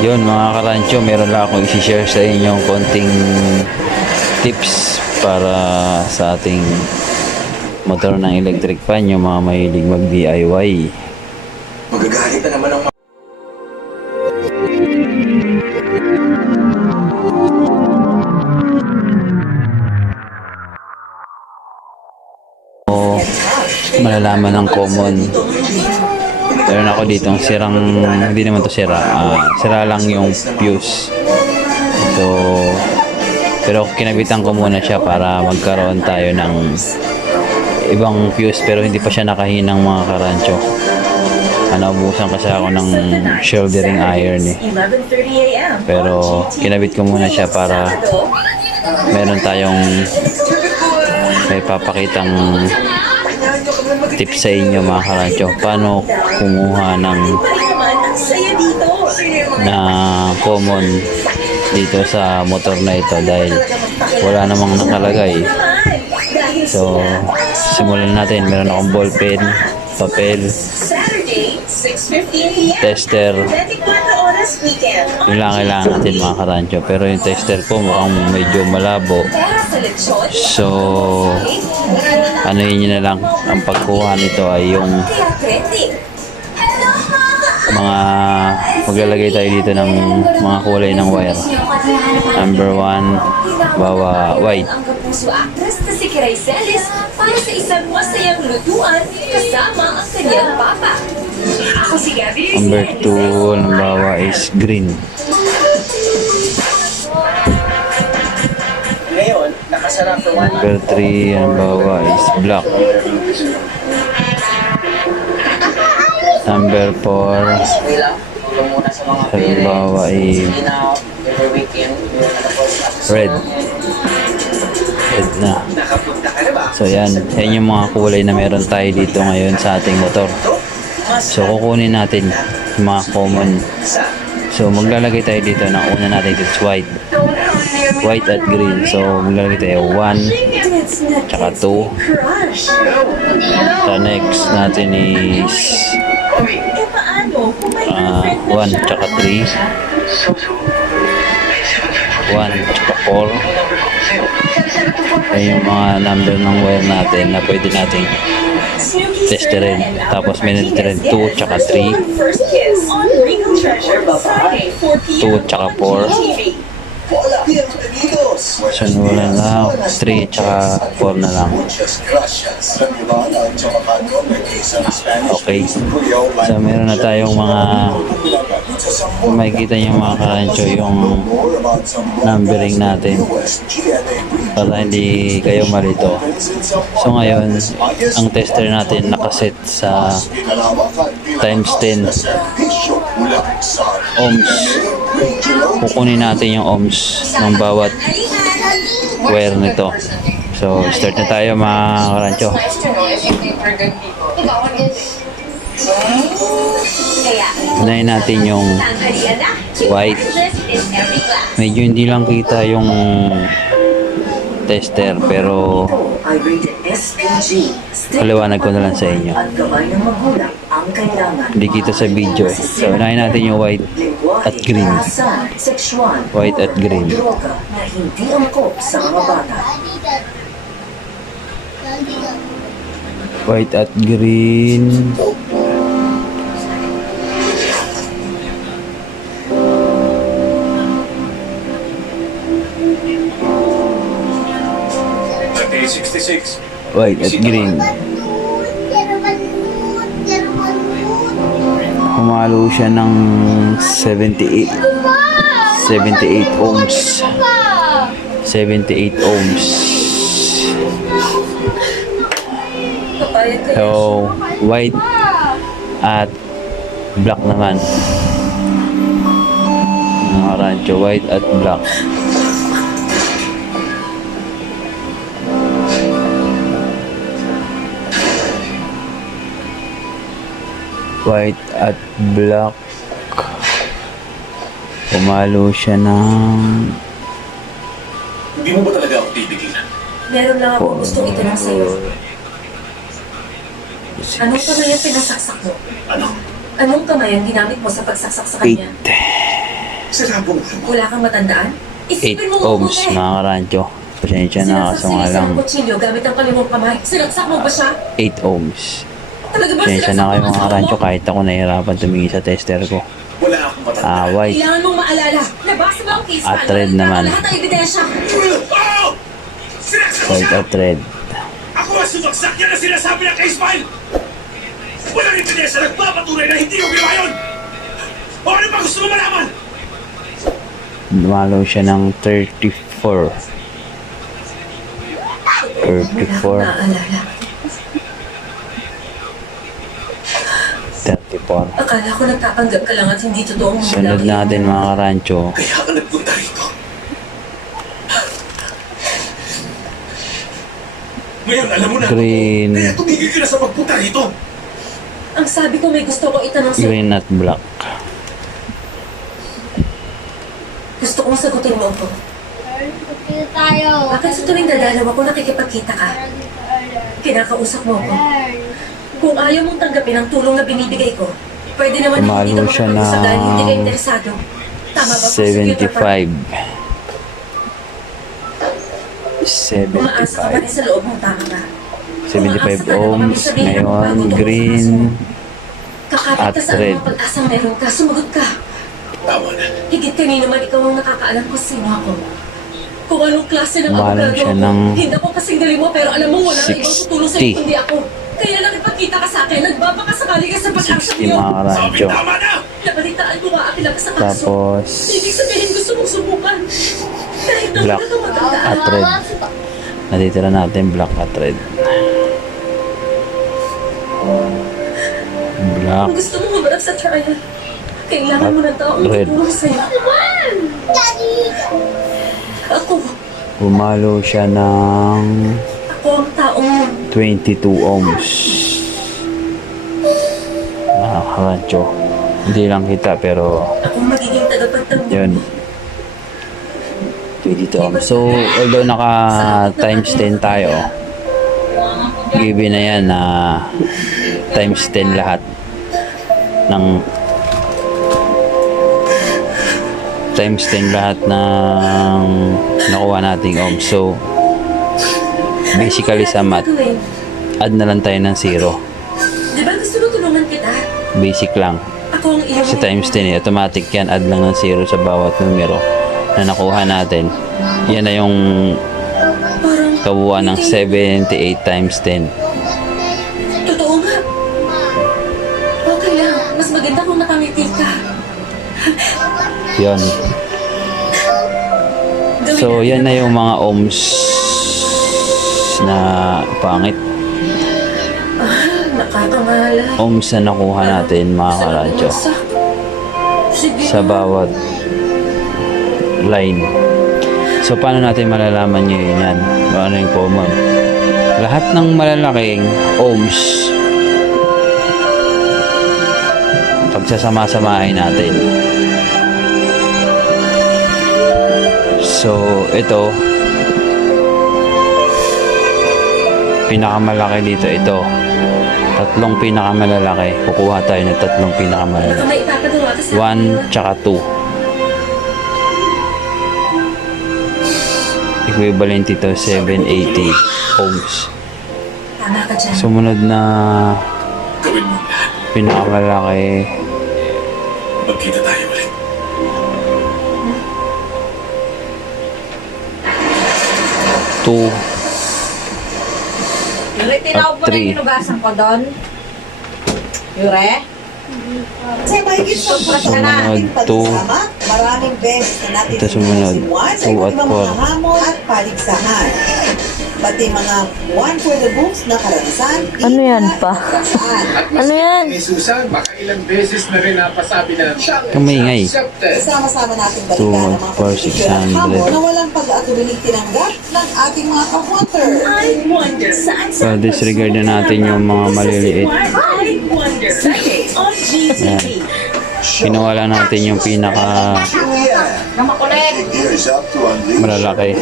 Yun mga karancho, meron lang akong isi-share sa inyong konting tips para sa ating motor ng electric fan, yung mga mahilig mag DIY. Magagalit na naman ang O malalaman ng common. Meron ako ditong sirang, hindi naman to sira, sira lang yung fuse. So pero kinabitan ko muna siya para magkaroon tayo ng ibang fuse, pero hindi pa siya nakahinang mga karancho. Naubusan kasi ako ng shouldering iron eh. Pero kinabit ko muna siya para meron tayong may papakitang tips sa inyo mga karancho. Paano kumuha ng common dito sa motor na ito dahil wala namang nakalagay. So simulan natin. Meron akong ballpen, papel, tester. Yun lang kailangan natin mga karancho. Pero yung tester ko mukhang medyo malabo. So ano yun na lang. Ang pagkuha nito ay yung mga maglalagay tayo dito ng mga kulay ng wire. Number 1, bawa white. Ang kapuso actress na si Kiray Celis para sa isang masayang lutuan kasama ang kanyang papa. Ako si Gabby. Number 2, bawa is green. ngayon, nakasara for one Number 3, ang bawa is black. Number 4, bilang tulong muna sa mga halimbawa ay now, every weekend, red. Red na. nakapunta ka na ba? So yan yung mga kulay na meron tayo dito ngayon sa ating motor. So kukunin natin yung mga common. So maglalagay tayo dito ng una natin is white. White at green. So maglalagay tayo 1 tsaka 2. So next natin is 1 tsaka 3. 1 tsaka 4. Ay yung mga number ng wire natin na pwede nating testerin. Tapos may natitira 2 tsaka 3. 2 tsaka 4. So wala na 3 tsaka 4 na lang. Okay. So meron na tayong mga, kung makikita niyo mga karancho yung numbering natin para hindi kayo malito. So ngayon ang tester natin nakaset sa times 10 ohms. Kukunin natin yung ohms ng bawat wire nito. So start na tayo mga karancho. Unahin natin yung white. Medyo hindi lang kita yung tester pero paliwanag ko na lang sa inyo. Hindi kita sa video eh. So unahin natin yung white at green. White at green. White at green. White at green. Humalo siya ng 78 ohms. 78 ohms. So white at black naman. Mga rancho, white at black. White at black. Pumalo siya ng... Hindi mo ba talaga ako titigil? Meron lang ako gustong itanong sa'yo. Anong kamay ang pinasaksak mo? Ano? Anong kamay ang ginamit mo sa pagsaksak sa kanya? 8. Sarapong Wala kang matandaan? 8 ohms mga karancho. Pasensya na kaso nga lang Sinasaksak kutsilyo gamit ang kaliwang kamay. Sinaksak mo ba siya? 8 ohms. Talaga ba Pasensya sinaksak na kayo mo ang mga asawa karancho mo? kahit ako nahihirapan tumingin sa tester ko. Wala akong matanda. Away. Kailangan mong maalala. Nabasa mo ang case file. At red naman. Lahat ng ebidensya. Oh! Sinaksak ko White siya! at red. Ako ang sumagsak yan ang sinasabi ng case file! Walang ebidensya nagpapatunay na hindi ko ginawa yun! O ano ba gusto mo malaman? Dumalo siya ng 34. 34. Naalala. 34. Akala ko nagtatanggap ka lang at hindi totoong Sunod natin mga karancho. Kaya ka nagpunta rito. Ngayon, alam mo na. Green. Kaya tumigil ka na sa pagpunta rito. Ang sabi ko may gusto ko itanong sa'yo. Green at black. Gusto kong sagutin mo ako. Dito tayo. Bakit sa tuwing dadalaw ako nakikipagkita ka? Kinakausap mo ako. Kung ayaw mong tanggapin ang tulong na binibigay ko, pwede naman na hindi ka Tumalo siya makapag-usap dahil hindi ka ng interesado. Tama ba, prosecutor pa? 75. Umaasa ka pa rin 75. sa loob mong tama ka. 75 ohms. Ngayon, green. Kakapit at ka sa red. anumang pag-asang meron ka, sumagot ka. Tama na. Higit kanino man ikaw ang nakakaalam kung sino ako. Kung anong klase ng Umalam abogado siya ako. ng Hindi ako kasing galing mo pero alam mo wala nang ibang tutulong sa'yo 60. kundi ako. Kaya nakipagkita ka sa akin, nagbabakasakali ka sa pag-asa 60 niyo. mga Sabi, karancho. tama na! Nabalitaan ko nga akila ka sa kaso. Tapos, Ibig sabihin gusto mong subukan. Kahit na black wala kang matandaan. at red. Natitira natin black at red. Black Kung gusto mong humarap sa trial, kailangan mo ng taong Red. tutulong sa'yo. Ako, Bumalo siya ng ako ang taong 22 ohms. Mga karancho. Hindi lang kita pero akong magiging tagapagtanggol. yun. 22 ohms. So, although naka times 10 tayo, given na yan na times 10 lahat ng times 10 lahat ng nakuha nating ohms. So, basically sa math, add na lang tayo ng 0. Di ba gusto mo tulungan kita? Basic lang. Ako ang iyong... Sa times 10, automatic yan. Add lang ng 0 sa bawat numero na nakuha natin. Yan na yung Parang... kabuuan ng 78 times 10. Totoo nga. Okay lang. Mas maganda kung nakangiti ka. Yun. Gawin So, natin yan na yung mga ohms na pangit. Nakakangalay. Ohms na nakuha natin, mga karadyo. Sige. Sa bawat line. So, paano natin malalaman nyo yun yan? Ano yung common? Lahat ng malalaking ohms, pagsasama-samahin natin. So, ito, pinakamalaki dito, ito. Tatlong pinakamalalaki. Kukuha tayo ng tatlong pinakamalalaki. Baka may ipapagawa ka sa 1 tsaka 2. Equivalent ito 780 ohms. Tama ka dyan. Sumunod na Gawin mo lahat. pinakamalaki, Magkita tayo ulit. two, Yure, tinawag mo na Three. yung hinugasan ko doon. Yure? Sa mahigit Sumunod sumunod, two, maraming beses na natin ito sumunod, sa 2 iba't at ibang 4. mga hamon at paligsahan. Pati mga one for the books na karanasan. Ano yan pa? Ano yan? Ni Susan, baka ilang beses na rin napasabi na Kamingay. accepted. Sama-sama natin balikan 2 ang at mga 4, pagpipigil at 600. hamon na walang pag-aatubiling tinanggap ng ating mga ka-water. I wonder saan So, disregard na natin yung mga maliliit. I wonder. Sunday on GTV. Ginawa lang natin yung pinaka malalaki.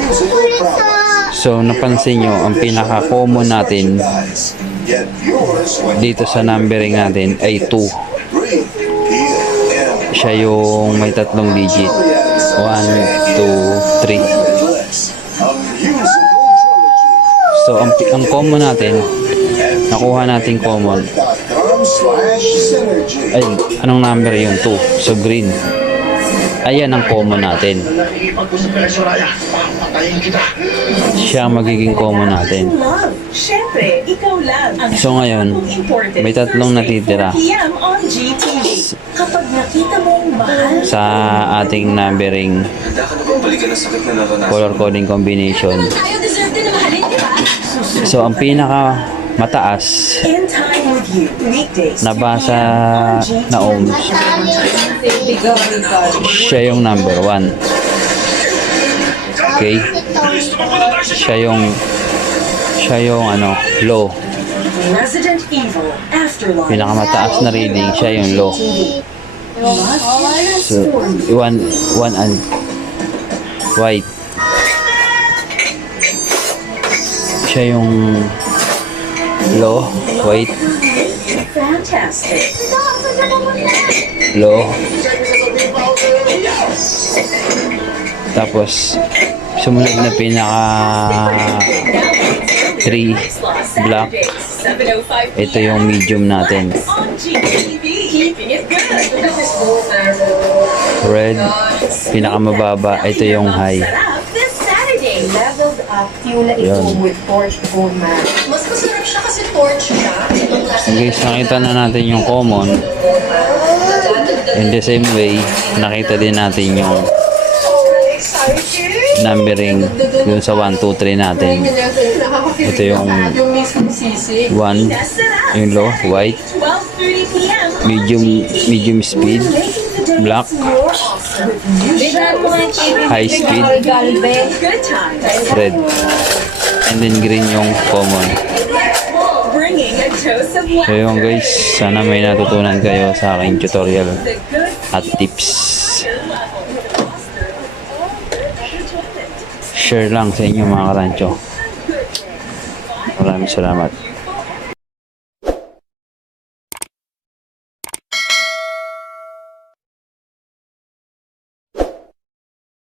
So, napansin nyo, ang pinaka-common natin dito sa numbering natin ay 2. Siya yung may 3 digit. 1, 2, 3. So, ang common natin, nakuha natin common. Ay, anong number yun? 2. So, green. Ayan ang common natin. Siya ang magiging common natin. Love. Siyempre, ikaw lang. Ang So, ngayon, may 3 natitira PM on GTV. Kapag nakita mo ang mahal sa ating numbering color coding combination. tayo, deserve din na mahalin, di ba? So, ang pinaka mataas In time with you. Weekdays. nabasa na ohms, siya yung number 1. Okay? Siya yung ano, low. Resident Evil Afterlife. Pinakamataas na reading, siya yung low. So, 1 and white. Siya yung low, white, Fantastic. low. Tapos, sumunod na pinaka 3 black. Ito yung medium natin. On GTV. Keeping it good. Red, pinakamababa. Ito yung high. Sarap this Saturday. Leveled up Tula Yun. ito with torch bone man. Mas masarap siya kasi torch siya. Guys, nakita na natin yung common. In the same way, nakita din natin yung numbering dun sa 1, 2, 3 natin. Ito yung 1, yung low, white, 12:30 p.m. medium speed, black, high speed, Good time. red, and then green yung common. Bringing a dose of So yun guys, sana may natutunan kayo sa aking tutorial at tips. Share lang sa inyo mga karancho. Maraming salamat.